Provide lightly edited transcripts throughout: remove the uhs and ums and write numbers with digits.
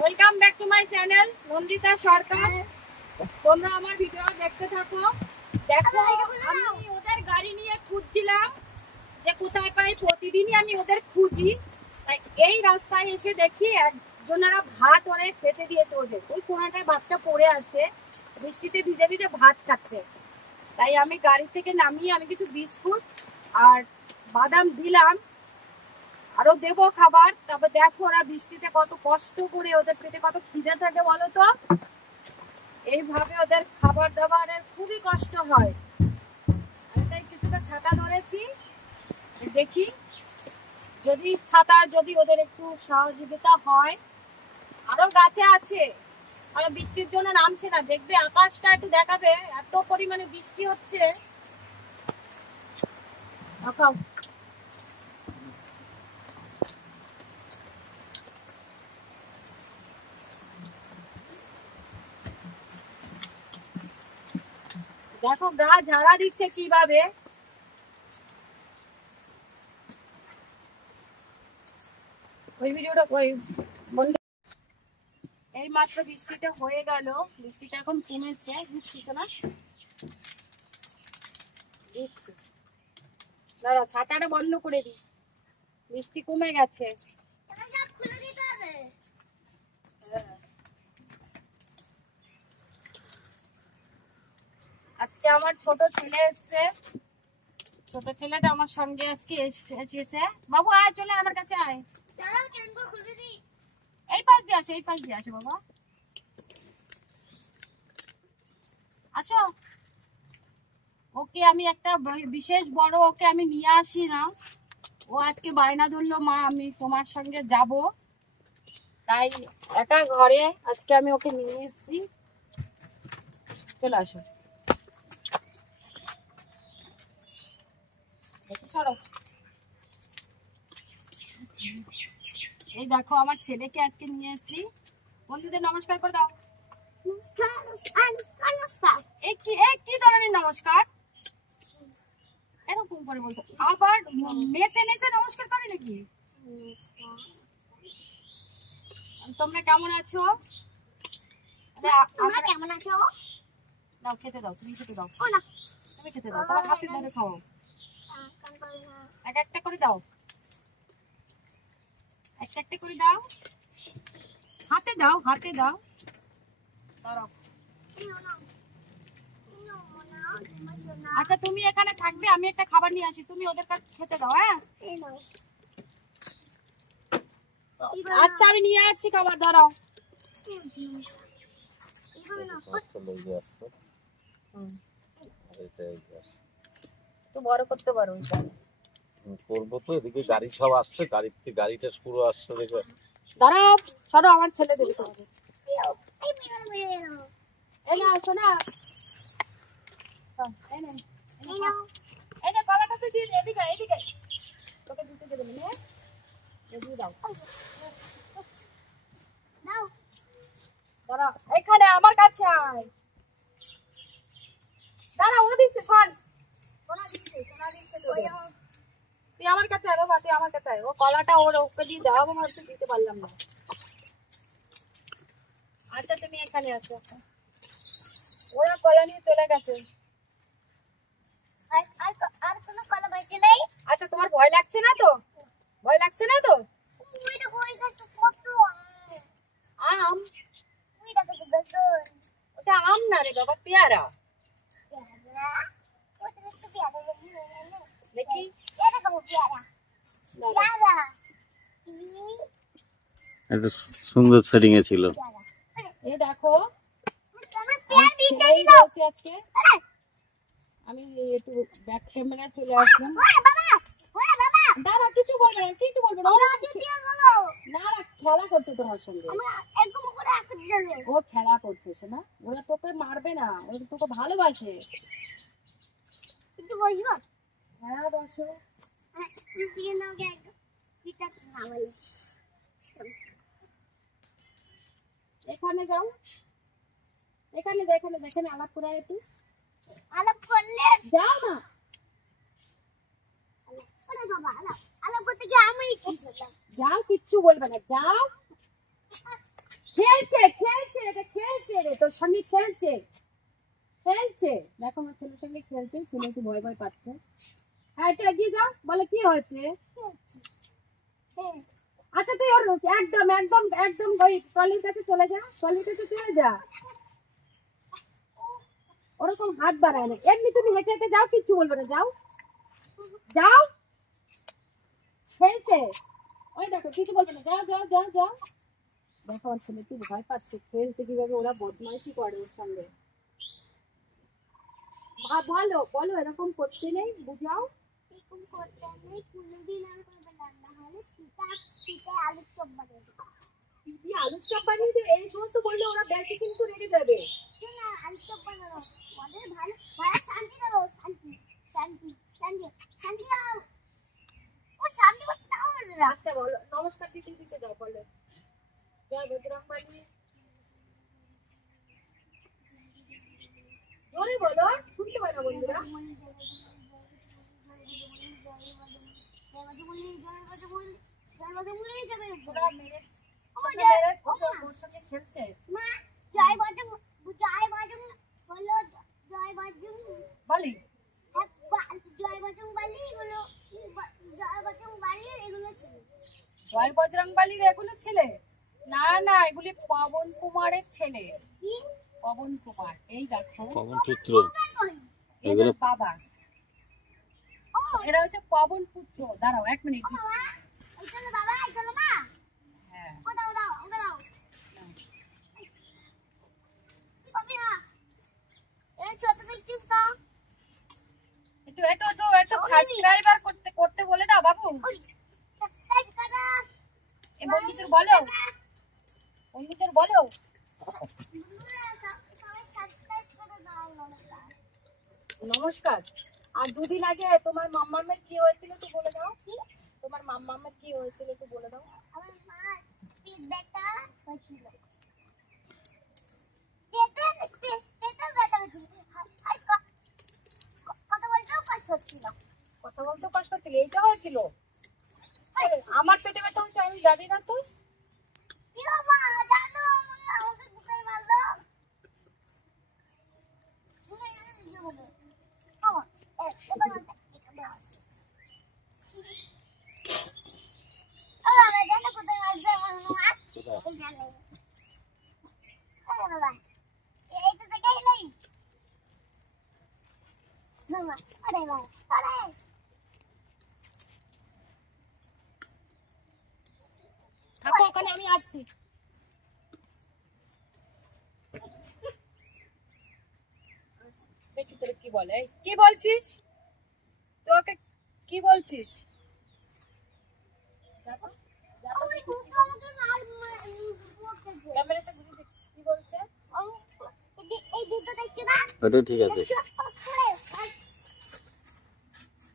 Welcome back to my channel Nandita Sarkar. তোমরা আমার video দেখতে থাকো। দেখো আমি ওদের গাড়ি নিয়ে খুঁজছিলাম যে কোথায় পাই, প্রতিদিনই আমি ওদের খুঁজি। তাই এই রাস্তায় এসে দেখি একজনেরা ভাত অনেক খেতে দিয়েছে ওদের, ওই কোনাটায় ভাতটা পড়ে আছে, বৃষ্টিতে ভিজে ভিজে ভাত খাচ্ছে। তাই আমি গাড়ি থেকে নামিয়ে আমি কিছু বিস্কুট আর বাদাম দিলাম, আরো দেবো খাবার। তারপর দেখো ওরা বৃষ্টিতে কত কষ্ট করে, ওদের পেটে কত খিদে থাকে বলো তো। এইভাবে ওদের খাবার দাবারের খুবই কষ্ট হয়। আমি তাই কিছুটা ছাতা ধরেছি, দেখি যদি যদি ওদের একটু সহযোগিতা হয়। আরো গাছে আছে, আর বৃষ্টির জন্য নামছে না। দেখবে আকাশটা একটু দেখাবে, এত পরিমাণে বৃষ্টি হচ্ছে। দেখাও দেখো গা ঝাড়া দিচ্ছে কিভাবে। ওই ভিডিওটা ওই এই মাত্র বৃষ্টিটা হয়ে গেল, বৃষ্টিটা এখন কমেছে, বুঝছি তো না। দাঁড়া ছাতাটা বন্ধ করে দিই, বৃষ্টি কমে গেছে। আজকে আমার ছোট ছেলে এসছে, ছোট ছেলেটা আমার সঙ্গে আজকে এসেছে। বাবু আয়, চলে আমার কাছে আয়। এই পাশ দিয়ে আসো, এই পাশ দিয়ে আসো বাবা, আসো। ওকে আমি একটা বিশেষ বড় ওকে আমি নিয়ে আসি না, ও আজকে বায়না ধরলো মা আমি তোমার সঙ্গে যাব, তাই একা ঘরে আজকে আমি ওকে নিয়ে এসেছি। চলে আসো, সরো। এই দেখো আমার ছেলেকে আজকে নিয়ে এসেছি। বন্ধুদের নমস্কার করে দাও। কি ধরনের নমস্কার এরকম করে বলতো, আবার মেসে নেসে নমস্কার করে নাকি? তোমরা কেমন আছো? তোমরা কেমন আছো? দাও খেতে দাও, তুমি খেতে দাও, তুমি খেতে দাও, তোমার হাতে ধরে খাও। এক একটা করে দাও, একটা একটা করে দাও, হাতে দাও, হাতে দাও। দাঁড়াও। আচ্ছা তুমি এখানে থাকবে, আমি একটা খাবার নিয়ে আসি, তুমি ওদের কাছে খেতে দাও। হ্যাঁ আচ্ছা আমি নিয়ে আসছি খাবার, দাঁড়াও। তো বড় করতে পারো করবো তো, এদিকে গাড়ি সব আসছে, গাড়িটা পুরো আসছে দেখো। দাঁড়াও, সরো, আমার ছেলে দেবে তোমাকে। এই না শোনা, এই না কলাটা তুই দিয়ে এদিকে, এদিকে তোকে দিতে দেবে না, এদিকে দাও। দাঁড়া এখানে আমার কাছে আয়, দাঁড়া ও দিচ্ছে, শোন সোনা দিচ্ছে, সোনা দিচ্ছে তুই আমার কাছে আয় বাবা, তুই আমার কাছে আয়। ও কলাটা ওকে দিয়ে দাও, আমি হয়তো দিতে পারলাম না। আচ্ছা তুমি এখানে আসো, ওরা কলা নিয়ে চলে গেছে। আর কোনো কলা বাড়ছে নাই? আচ্ছা তোমার ভয় লাগছে না তো? ভয় লাগছে না তো? ওইটা কই গাছটা কত আম? ওইটা কত বেগুন ওটা আম না রে বাবা, পেয়ারা। পেয়ারা ওটা দেখতে পেয়ারা দেখি এটা কত পেয়ারা পেয়ারা একটা সুন্দর সেটিং এ ছিল। এই দেখো আমরা পেয়ারা দিতে দিলাম আজকে আমি একটু ব্যাক ক্যামেরা চলে আসলাম। ওরে বাবা দাঁড়া, কিছু বলবে না, কিছু বলবে না, আমরা দিতে হলো না না খেলা করছে তোমার সঙ্গে, আমরা একদম করে আঁকতে চলে ও খেলা করছে শোনা, ওরা তোকে মারবে না, ওরা তোকে ভালোবাসে। একটু বসবো? হ্যাঁ বসো। দিয়ে নাও গে একদম পিতা না বলে এখানে যাও, এখানে যাও, এখানে দেখেন আলাপ করে একটু আলাপ করলে যাও না। ওরে বাবা আলাপ করতে গিয়ে আমি যাও, কিচ্ছু বলবে না, যাও। খেলছে খেলছে এটা খেলছে রে, তোর সঙ্গে খেলছে খেলছে। দেখো আমার ছেলের সঙ্গে খেলছে, ছেলে একটু ভয় ভয় পাচ্ছে। হ্যাঁ একটু এগিয়ে যাও, বলে কি হয়েছে। আচ্ছা তুই ওর একদম একদম একদম ওই ট্রলির কাছে চলে যা, ট্রলির কাছে চলে যা। ওরকম হাত বাড়ায় না, এমনি তুমি হেঁটে হেঁটে যাও, কিচ্ছু বলবে না, যাও যাও। খেলছে, ওই দেখো কিছু বলবে না, যাও যাও যাও যাও। দেখো আমার ছেলে কি ভয় পাচ্ছে, খেলছে কিভাবে ওরা বদমাইশি করে ওর সঙ্গে। বলো বলো এরকম করতে নেই, বুঝাও। এরকম করতে নেই, কোনোদিন আর করবে না, না হলে পিঠা আলুর চপ বানিয়ে দেবো। দিদি আলুর চপ বানিয়ে দেবে, এই সমস্ত বললে ওরা বেশি কিন্তু রেগে যাবে। না আলুর চপ বানাবো, ওদের ভালো ভালো শান্তি দাও, শান্তি শান্তি শান্তি শান্তি দাও। ও শান্তি বলছে তাও বলে না। আচ্ছা বলো, নমস্কার দিতে দিতে যাও, বলো জয় বজরংবলী। জোরে বলো, শুনতে পায় না বন্ধুরা। ওরা মেরে ওর সঙ্গে খেলছে। বলি জয় বজরংবলীর এগুলো ছেলে? না না, এগুলি পবন কুমারের ছেলে, পবন কুমার। এই দেখো পবন পুত্র, এদের বাবা, এরা হচ্ছে পবন পুত্র। দাঁড়াও 1 মিনিট দিচ্ছি। হ্যাঁ একটু একটু একটু একটু সাবস্ক্রাইবার করতে করতে বলে দাও বাবু। এই বন্ধুদের বলো, বন্ধুদের বলো। নমস্কার। আর 2 দিন আগে তোমার মাম্মামের কি হয়েছিল একটু বলে দাও। তোমার মাম্মামের কি হয়েছিল একটু বলে দাও। আমার মা পিঠ ব্যথা হয়েছিল, পেটের ব্যথা হয়েছিল, আর কথা বলতেও কষ্ট হচ্ছিল। কথা বলতে কষ্ট হচ্ছিল, এইটা হয়েছিল। আমার পেটে ব্যথা হচ্ছে, আমি জানি না তো। কি বাবা জানো আমাকে বুকে মারলো। থাকো ওখানে, আমি আসছি। দেখি তোর কি বলে। কি বলছিস তোকে, কি বলছিস? দেখো ক্যামেরাটা ঘুরে দেখ কি বলছে। ওটা ঠিক আছে।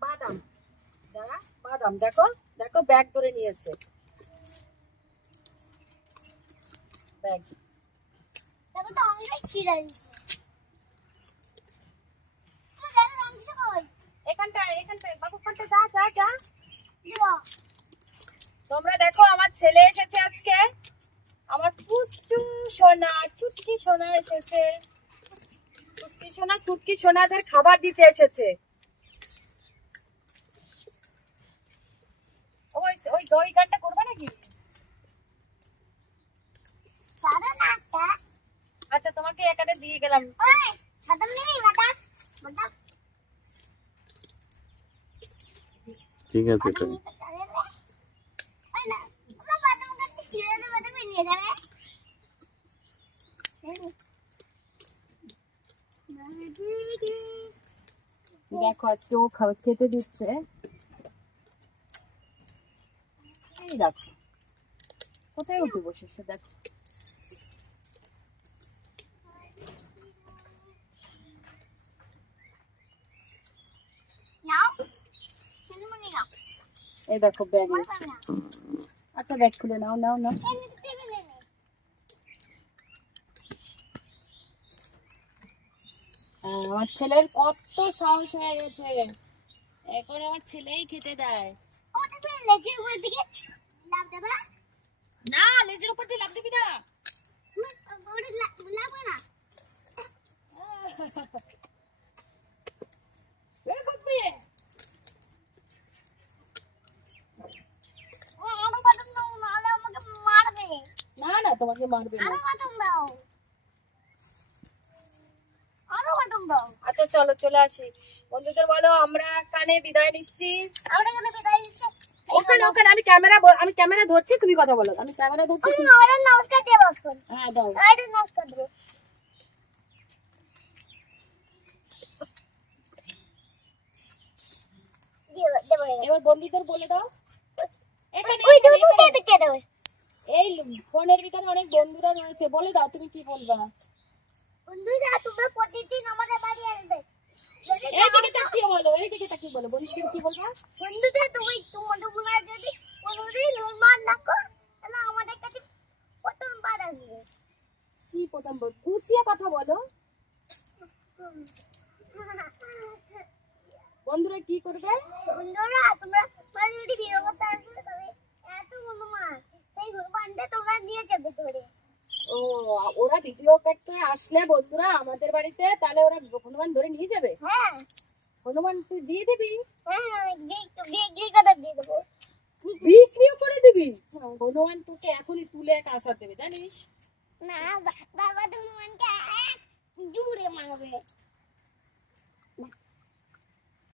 বাদাম, দাঁড়া, বাদাম দেখো দেখো, ব্যাগ ধরে নিয়েছে, ব্যাগ। দেখো তো অনেক ছিঁড়ে দিচ্ছে। এখানটায় এখানটায় বাবু, ওখানটা যা যা যা। তোমরা দেখো আমার ছেলে এসেছে আজকে, আমার পুষ্টু সোনা চুটকি সোনা এসেছে। চুটকি সোনা চুটকি সোনাদের খাবার দিতে এসেছে। ওই ওই দই গানটা করবে নাকি? আচ্ছা তোমাকে এখানে দিয়ে গেলাম। ঠিক আছে তো। দেখো আজকে ও খেতে দিচ্ছে। এই দেখো কোথায় উঠে বসেছে, দেখো। এই দেখো ব্যাগ। আচ্ছা ব্যাগ খুলে নাও নাও নাও। আমার ছেলের কত সাহস হয়ে গেছে, এখন আমার ছেলেই খেতে দেয়। না লেজের উপর দিয়ে লাফ দিবি না, তোমাকে মারবে না। আরো বাদাম দাও, আরো বাদাম দাও। আচ্ছা চলো চলে আসি। বন্ধুদের বলো আমরা কানে বিদায় নিচ্ছি। আমরা এখানে বিদায় নিচ্ছি। ওখানে ওখানে আমি ক্যামেরা ধরছি, তুমি কথা বলো। আমি ক্যামেরা ধরছি। আমাদের নমস্কার দিয়ে বস করো। হ্যাঁ দাও। আমাদের নমস্কার দেবো। এবার বন্ধুদের বলে দাও। এখানে ওই দুটো কে দেবে? এই ফোনের ভিতরে অনেক বন্ধুরা রয়েছে, বলে দাও তুমি কি বলবা। বন্ধুরা তোমরা প্রতিদিন আমাদের বাড়ি আসবে। যদি এইদিকে তাকিয়ে বলো, এইদিকে তাকিয়ে বলো। বন্ধুদের কি বলবা? বন্ধুদের তোমরা যদি কোনোদিন রোমান না করো তাহলে আমাদের কাছে প্রথমবার আসবে। কি প্রথম বল, গুছিয়ে কথা বলো। বন্ধুরা কি করবে? বন্ধুরা তোমরা যদি ভিডিও করতে আসবে তবে এত হনুমান, সেই হনুমানটা তোমরা নিয়ে যাবে ধরে। ও, ওরা ভিডিও করতে আসলে বন্ধুরা আমাদের বাড়িতে, তাহলে ওরা হনুমান ধরে নিয়ে যাবে। হ্যাঁ হনুমান তুই দিয়ে দিবি? হ্যাঁ, বিক্রি করে দিয়ে দেবো। বিক্রিও করে দিবি? হনুমান তোকে এখনই তুলে এক আসার দেবে জানিস। না বাবা হনুমানকে জুড়ে মারবে।